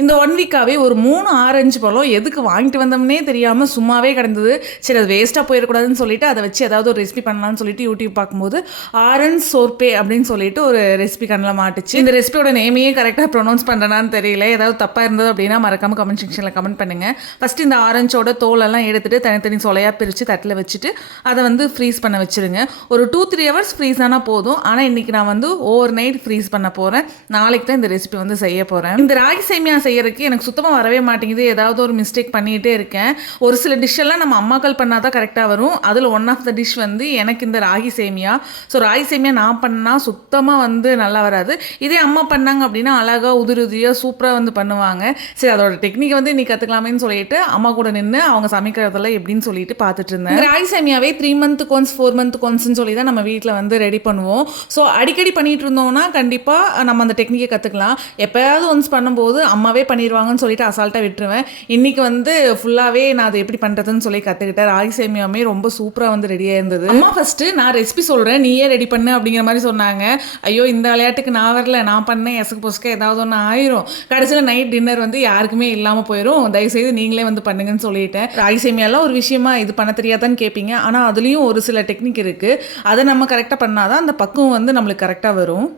இந்த 1 வீக்காவே ஒரு 3 ஆரஞ்சு பழம் எதுக்கு வாங்கிட்டு வந்தோம்னே தெரியாமல் சும்மாவே கிடந்தது. சரி அது வேஸ்ட்டாக போயிடக்கூடாதுன்னு சொல்லிட்டு அதை வச்சு ஏதாவது ஒரு ரெசிபி பண்ணலாம்னு சொல்லிட்டு யூடியூப் பார்க்கும்போது ஆரஞ்ச் சோர்பே அப்படின்னு சொல்லிட்டு ஒரு ரெசிபி கண்ணில் மாட்டுச்சு. இந்த ரெசிபியோட நேமையே கரெக்டாக ப்ரொனவுன்ஸ் பண்ணுறேனான்னு தெரியல. ஏதாவது தப்பாக இருந்தது அப்படின்னா மறக்காம கமெண்ட் செக்ஷனில் கமெண்ட் பண்ணுங்கள். ஃபஸ்ட்டு இந்த ஆரஞ்சோட தோலெல்லாம் எடுத்துட்டு தனித்தனி சொலையாக பிரித்து தட்டில் வச்சுட்டு அதை வந்து ஃப்ரீஸ் பண்ண வச்சுருங்க. ஒரு 2-3 ஹவர்ஸ் ஃப்ரீஸ் ஆனால் போதும். ஆனால் இன்றைக்கி நான் வந்து ஓவர் நைட் ஃப்ரீஸ் பண்ண போகிறேன். நாளைக்கு தான் இந்த ரெசிபி வந்து செய்ய போகிறேன். இந்த ராகி சேமியா செய்யறதுக்கு எனக்கு சுத்தமாக வரவே மாட்டேங்குது. ஏதாவது ஒரு மிஸ்டேக் பண்ணிகிட்டே இருக்கேன். ஒரு சில டிஷ்ஷெல்லாம் நம்ம அம்மாக்கள் பண்ணால் தான் கரெக்டாக வரும். அதில் ஒன் ஆஃப் த டிஷ் வந்து எனக்கு இந்த ராகி சேமியா. ஸோ ராகி சேமியா நான் பண்ணால் சுத்தமாக வந்து நல்லா வராது. இதே அம்மா பண்ணாங்க அப்படின்னா அழகாக உதிரியாக சூப்பராக வந்து பண்ணுவாங்க. சரி அதோட டெக்னிக்கை வந்து இன்னைக்கு கற்றுக்கலாமேன்னு சொல்லிட்டு அம்மா கூட நின்று அவங்க சமைக்கிறதெல்லாம் எப்படின்னு சொல்லிட்டு பார்த்துட்டு இருந்தேன். ராகி சேமியாவே 3 மந்த்துக்கு ஒன்ஸ் 4 மந்த்துக்கு ஒன்ஸ்ன்னு சொல்லி தான் நம்ம வீட்டில் வந்து ரெடி பண்ணுவோம். ஸோ அடிக்கடி பண்ணிட்டு இருந்தோம்னா கண்டிப்பாக நம்ம அந்த டெக்னிக்கை கற்றுக்கலாம். எப்போயாவது ஒன்ஸ் பண்ணும்போது அம்மாவே பண்ணிடுவாங்கன்னு சொல்லிட்டு அசால்ட்டாக விட்டுருவேன். இன்றைக்கி வந்து ஃபுல்லாகவே நான் அதை எப்படி பண்ணுறதுன்னு சொல்லி கற்றுக்கிட்டேன். ராகி சேமியாவுமே ரொம்ப சூப்பராக வந்து ரெடியாக இருந்தது. அம்மா ஃபஸ்ட்டு நான் ரெசிபி சொல்கிறேன் நீயே ரெடி பண்ணு அப்படிங்கிற மாதிரி சொன்னாங்க. ஐயோ இந்த விளையாட்டுக்கு நான் வரல, நான் பண்ணேன் எசக்கு பொசுக்க ஏதாவது ஒன்று ஆயிரும், கடைசியில் நைட் டின்னர் வந்து யாருக்குமே இல்லாமல் போயிடும், தயவுசெய்து நீங்களே வந்து பண்ணுங்கன்னு சொல்லிட்டேன். ராகி சேமியாலாம் ஒரு விஷயமா இது பண்ண தெரியாதான்னு கேட்பீங்க. ஆனால் அதுலேயும் ஒரு சில டெக்னிக் இருக்குது. அதை நம்ம கரெக்டாக பண்ணாதான் அந்த பக்குவம் வந்து நம்மளுக்கு கரெக்டாக வரும்.